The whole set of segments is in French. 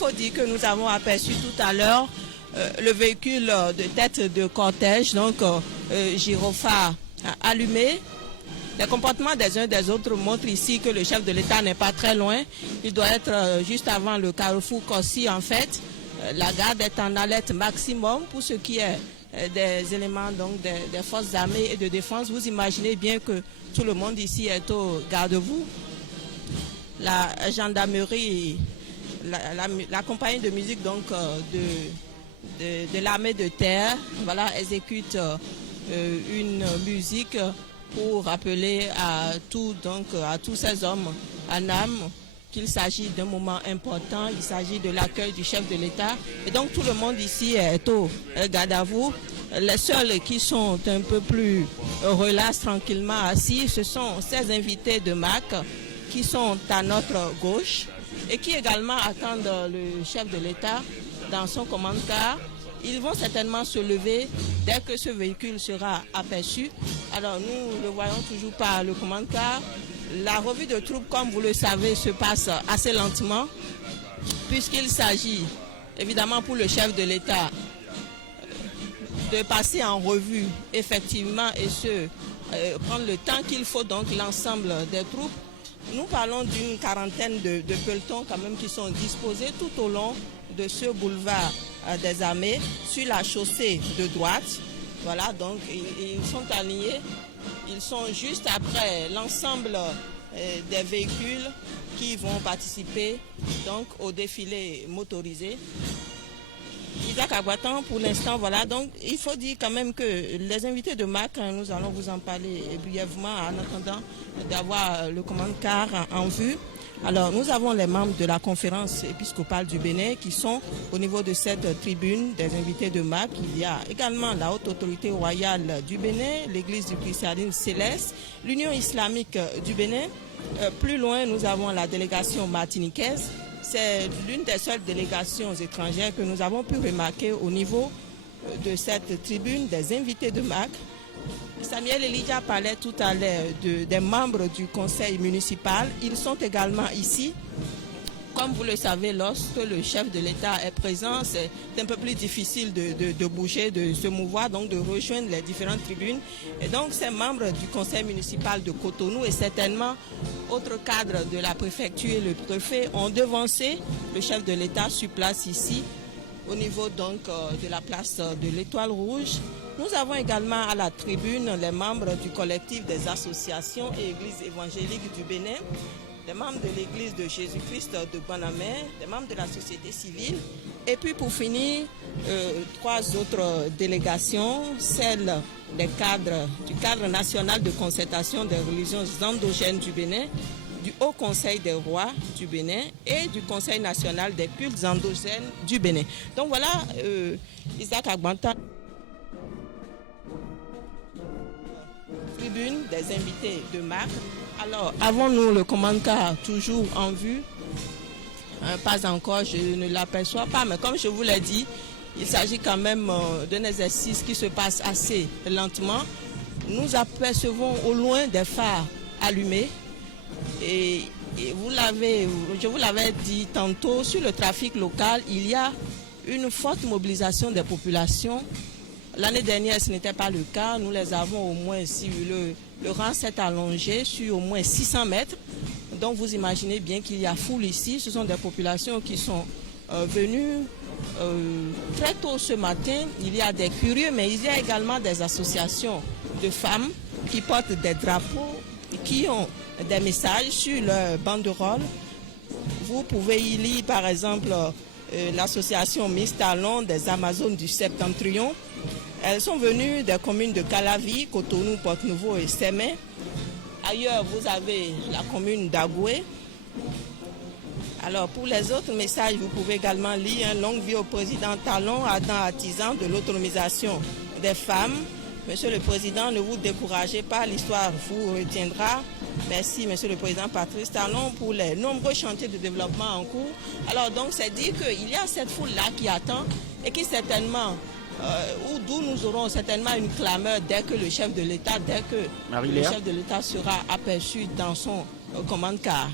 Il faut dire que nous avons aperçu tout à l'heure le véhicule de tête de cortège, donc gyrophare allumé. Les comportements des uns des autres montrent ici que le chef de l'État n'est pas très loin. Il doit être juste avant le carrefour Corsi en fait. La garde est en alerte maximum pour ce qui est des éléments donc des forces armées et de défense. Vous imaginez bien que tout le monde ici est au garde-vous. La gendarmerie, la compagnie de musique donc de l'armée de terre, voilà, exécute une musique pour rappeler à tous ces hommes en âme qu'il s'agit d'un moment important, il s'agit de l'accueil du chef de l'État. Et donc tout le monde ici est au garde à vous. Les seuls qui sont un peu plus relax, tranquillement assis, ce sont ces invités de MAC qui sont à notre gauche et qui également attendent le chef de l'État dans son commande-car. Ils vont certainement se lever dès que ce véhicule sera aperçu. Alors nous le voyons toujours par le commande-car. La revue de troupes, comme vous le savez, se passe assez lentement puisqu'il s'agit évidemment pour le chef de l'État de passer en revue effectivement et prendre le temps qu'il faut donc l'ensemble des troupes. Nous parlons d'une quarantaine de pelotons quand même qui sont disposés tout au long de ce boulevard des armées sur la chaussée de droite. Voilà, donc ils sont alignés. Ils sont juste après l'ensemble des véhicules qui vont participer donc au défilé motorisé. Isaac Aguatan, pour l'instant, voilà. Donc, il faut dire quand même que les invités de MAC, nous allons vous en parler brièvement en attendant d'avoir le commande-car en vue. Alors, nous avons les membres de la conférence épiscopale du Bénin qui sont au niveau de cette tribune des invités de MAC. Il y a également la haute autorité royale du Bénin, l'église du Christianisme céleste, l'Union islamique du Bénin. Plus loin, nous avons la délégation martiniquaise. C'est l'une des seules délégations étrangères que nous avons pu remarquer au niveau de cette tribune des invités de MAC. Samuel Elijah parlait tout à l'heure des membres du conseil municipal. Ils sont également ici. Comme vous le savez, lorsque le chef de l'État est présent, c'est un peu plus difficile de bouger, de se mouvoir, donc de rejoindre les différentes tribunes. Et donc, ces membres du conseil municipal de Cotonou et certainement autres cadres de la préfecture et le préfet ont devancé le chef de l'État sur place ici, au niveau donc de la place de l'Étoile Rouge. Nous avons également à la tribune les membres du collectif des associations et églises évangéliques du Bénin, des membres de l'église de Jésus-Christ de Guanamé, des membres de la société civile. Et puis pour finir, trois autres délégations, celle du cadre national de concertation des religions endogènes du Bénin, du Haut Conseil des rois du Bénin et du Conseil national des cultes endogènes du Bénin. Donc voilà, Isaac Agbanta, tribune des invités de MAC. Alors, avons-nous le commande-car toujours en vue? Pas encore, je ne l'aperçois pas, mais comme je vous l'ai dit, il s'agit quand même d'un exercice qui se passe assez lentement. Nous apercevons au loin des phares allumés et je vous l'avais dit tantôt, sur le trafic local, il y a une forte mobilisation des populations. L'année dernière, ce n'était pas le cas. Nous les avons au moins, si le rang s'est allongé sur au moins 600 mètres. Donc vous imaginez bien qu'il y a foule ici. Ce sont des populations qui sont venues très tôt ce matin. Il y a des curieux, mais il y a également des associations de femmes qui portent des drapeaux, qui ont des messages sur leur banderole. Vous pouvez y lire par exemple l'association Miss Talon des Amazones du Septentrion. Elles sont venues des communes de Calavi, Cotonou, Porte-Nouveau et Sémé. Ailleurs, vous avez la commune d'Agoué. Alors, pour les autres messages, vous pouvez également lire longue vie au président Talon, ardent artisan de l'autonomisation des femmes. Monsieur le Président, ne vous découragez pas, l'histoire vous retiendra. Merci, Monsieur le Président Patrice Talon, pour les nombreux chantiers de développement en cours. Alors, donc, c'est dire qu'il y a cette foule-là qui attend et qui certainement... d'où nous aurons certainement une clameur dès que le chef de l'État, le chef de l'État sera aperçu dans son commande-car.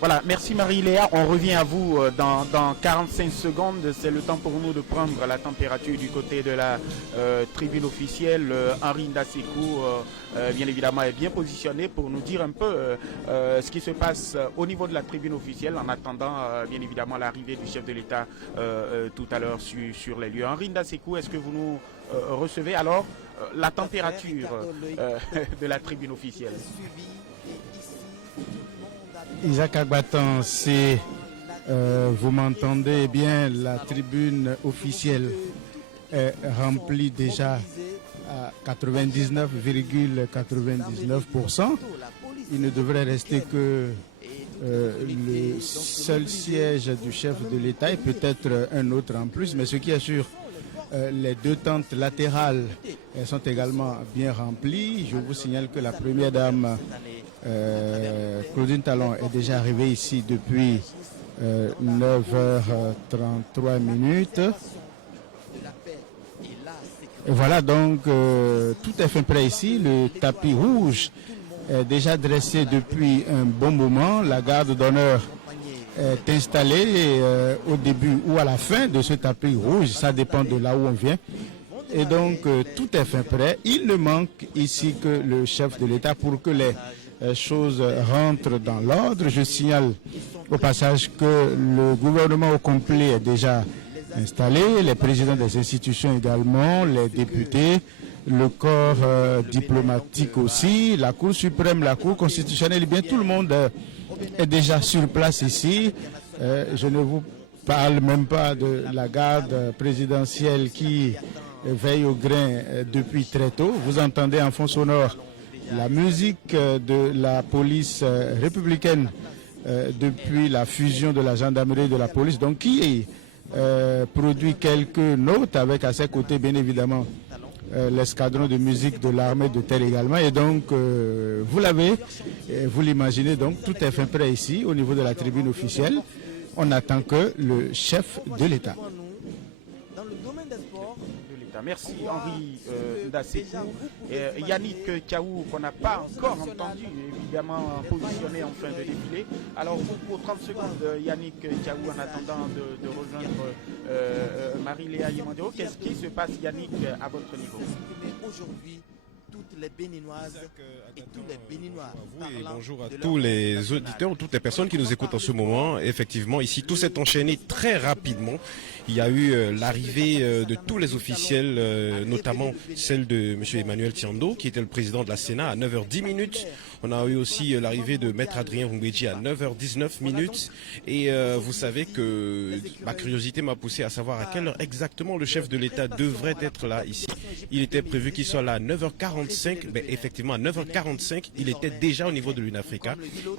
Voilà, merci Marie-Léa. On revient à vous dans 45 secondes. C'est le temps pour nous de prendre la température du côté de la tribune officielle. Henri Ndasekou, bien évidemment, est bien positionné pour nous dire un peu ce qui se passe au niveau de la tribune officielle en attendant, bien évidemment, l'arrivée du chef de l'État tout à l'heure sur les lieux. Henri Ndasekou, est-ce que vous nous recevez alors la température de la tribune officielle? Isaac Agbatan, c'est, vous m'entendez bien, la tribune officielle est remplie déjà à 99,99%. Il ne devrait rester que le seul siège du chef de l'État et peut-être un autre en plus, mais ce qui est sûr, les deux tentes latérales sont également bien remplies. Je vous signale que la première dame, Claudine Talon, est déjà arrivée ici depuis 9h33 minutes. Et voilà donc, tout est fait prêt ici. Le tapis rouge est déjà dressé depuis un bon moment. La garde d'honneur est installée au début ou à la fin de ce tapis rouge. Ça dépend de là où on vient. Et donc, tout est fait prêt. Il ne manque ici que le chef de l'État pour que les choses rentrent dans l'ordre. Je signale au passage que le gouvernement au complet est déjà installé, les présidents des institutions également, les députés, le corps diplomatique aussi, la Cour suprême, la Cour constitutionnelle, eh bien tout le monde est déjà sur place ici. Je ne vous parle même pas de la garde présidentielle qui veille au grain depuis très tôt. Vous entendez en fond sonore la musique de la police républicaine depuis la fusion de la gendarmerie et de la police, donc qui produit quelques notes avec à ses côtés bien évidemment l'escadron de musique de l'armée de terre également. Et donc vous l'avez, vous l'imaginez, donc tout est fait prêt ici au niveau de la tribune officielle. On attend que le chef de l'État. Merci Henri Ndasekou. Yannick Tchaou, qu'on n'a pas encore entendu, évidemment positionné en fin de défilé. Alors pour 30 secondes, Yannick Tchaou, en attendant de rejoindre Marie-Léa Yemandiro, qu'est-ce qui se passe, Yannick, à votre niveau? Aujourd'hui, toutes les Béninoises et tous les Béninois. Et bonjour à tous les auditeurs, toutes les personnes qui nous écoutent en ce moment. Effectivement, ici, tout s'est enchaîné très rapidement. Il y a eu l'arrivée de tous les officiels, notamment celle de M. Emmanuel Tiando, qui était le président de la Sénat à 9h10 minutes. On a eu aussi l'arrivée de Maître Adrien Rungweji à 9h19 minutes. Et vous savez que ma curiosité m'a poussé à savoir à quelle heure exactement le chef de l'État devrait être là ici. Il était prévu qu'il soit là à 9h45. Mais effectivement, à 9h45, il était déjà au niveau de l'UNAFRICA.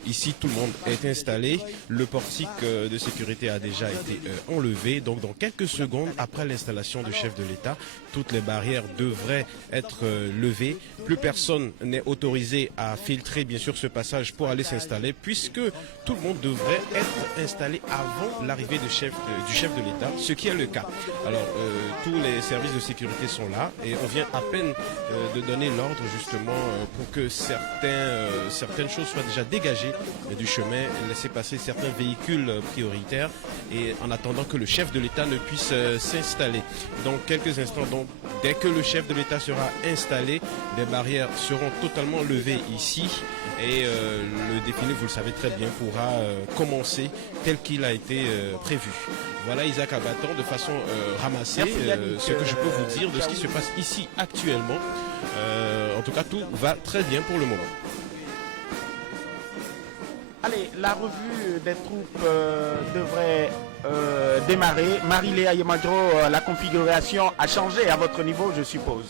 Ici, tout le monde est installé. Le portique de sécurité a déjà été enlevé. Donc, dans quelques secondes après l'installation du chef de l'État, toutes les barrières devraient être levées. Plus personne n'est autorisé à filtrer bien sûr ce passage pour aller s'installer, puisque tout le monde devrait être installé avant l'arrivée du chef de l'État, ce qui est le cas. Alors tous les services de sécurité sont là et on vient à peine de donner l'ordre justement pour que certaines choses soient déjà dégagées du chemin, laisser passer certains véhicules prioritaires et en attendant que le chef de l'État ne puisse s'installer. Dans quelques instants, donc, dès que le chef de l'État sera installé, les barrières seront totalement levées ici et le défilé, vous le savez très bien, pourra commencer tel qu'il a été prévu. Voilà Isaac Agbatan de façon ramassée ce que je peux vous dire de ce qui se passe ici actuellement. En tout cas, tout va très bien pour le moment. Allez, la revue des troupes devrait démarrer. Marie-Léa Yemandiro, la configuration a changé à votre niveau, je suppose.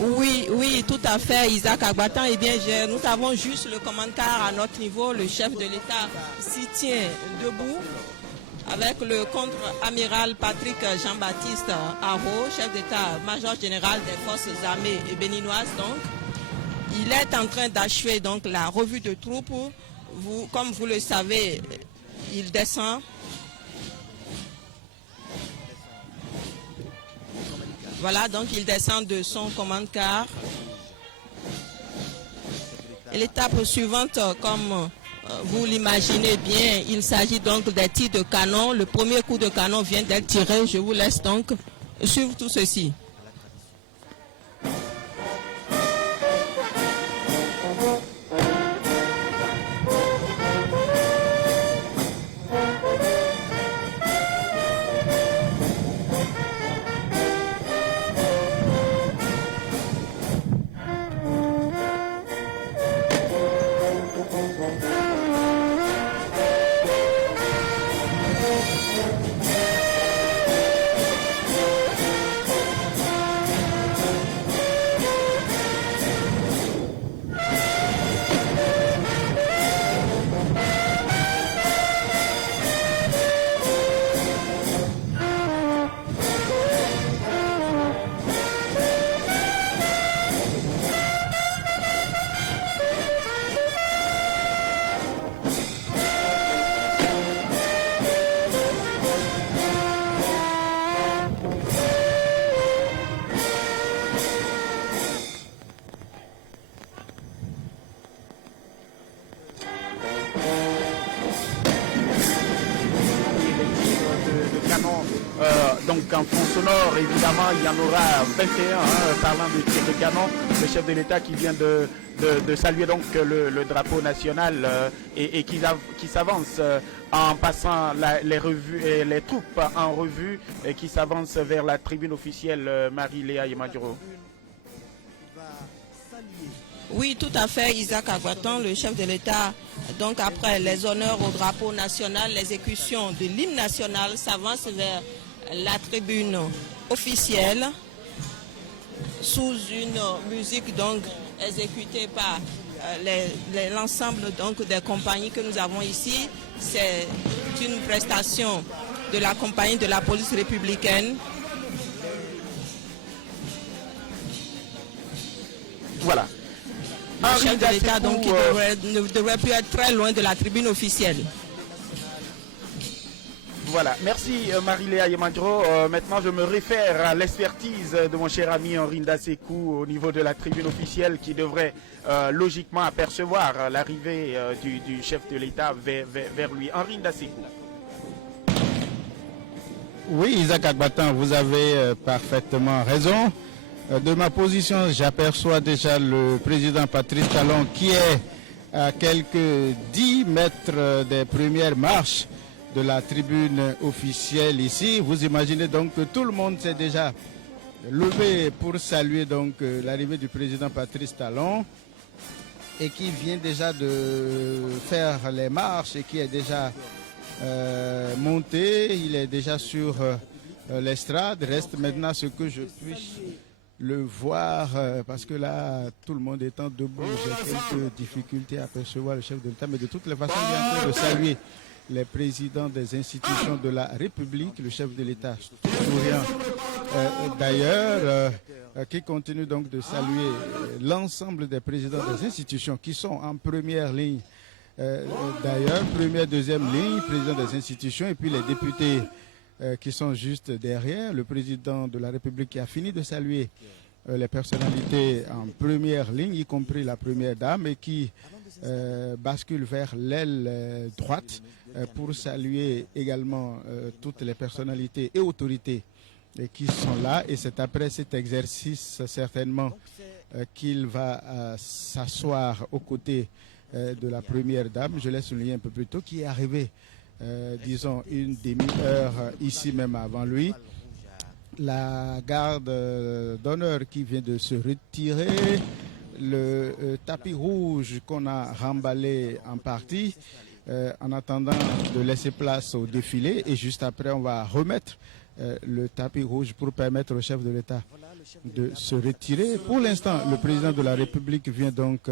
Oui, tout à fait, Isaac Agbatan. Eh bien, nous avons juste le commande-car à notre niveau. Le chef de l'État s'y tient debout avec le contre-amiral Patrick Jean-Baptiste Haro, chef d'État-major général des forces armées béninoises. Donc, il est en train d'achever donc la revue de troupes. Comme vous le savez, il descend. Voilà, donc il descend de son commande-car. Et l'étape suivante, comme vous l'imaginez bien, il s'agit donc des tirs de canon. Le premier coup de canon vient d'être tiré. Je vous laisse donc suivre tout ceci. Donc en fond sonore, évidemment, il y en aura 21, parlant de tir de canon. Le chef de l'État qui vient de saluer donc le drapeau national et qui s'avance en passant les troupes en revue et qui s'avance vers la tribune officielle Marie-Léa Yemadjiro. Oui, tout à fait, Isaac Aguatan, le chef de l'État, donc après les honneurs au drapeau national, l'exécution de l'hymne national, s'avance vers la tribune officielle sous une musique donc exécutée par l'ensemble donc des compagnies que nous avons ici. C'est une prestation de la compagnie de la police républicaine. Voilà. Le chef de l'État donc qui ne devrait plus être très loin de la tribune officielle. Voilà, merci Marie-Léa Yemadjiro. Maintenant, je me réfère à l'expertise de mon cher ami Henri Ndasekou au niveau de la tribune officielle qui devrait logiquement apercevoir l'arrivée du chef de l'État vers lui. Henri Ndasekou. Oui, Isaac Agbatan, vous avez parfaitement raison. De ma position, j'aperçois déjà le président Patrice Talon qui est à quelques 10 mètres des premières marches de la tribune officielle ici. Vous imaginez donc que tout le monde s'est déjà levé pour saluer donc l'arrivée du président Patrice Talon et qui vient déjà de faire les marches et qui est déjà monté. Il est déjà sur l'estrade. Reste maintenant ce que je puisse le voir parce que là, tout le monde étant debout, j'ai quelques difficultés à percevoir le chef de l'État, mais de toutes les façons, il est en train de saluer les présidents des institutions de la République, le chef de l'État souriant d'ailleurs, qui continue donc de saluer l'ensemble des présidents des institutions qui sont en première ligne, d'ailleurs, première, deuxième ligne, président des institutions, et puis les députés qui sont juste derrière, le président de la République qui a fini de saluer les personnalités en première ligne, y compris la première dame, et qui bascule vers l'aile droite pour saluer également toutes les personnalités et autorités qui sont là. Et c'est après cet exercice certainement qu'il va s'asseoir aux côtés de la première dame, je l'ai souligné un peu plus tôt, qui est arrivée disons une demi-heure ici même avant lui. La garde d'honneur qui vient de se retirer, le tapis rouge qu'on a remballé en partie en attendant de laisser place au défilé, et juste après on va remettre le tapis rouge pour permettre au chef de l'État de se retirer. Pour l'instant, le président de la République vient donc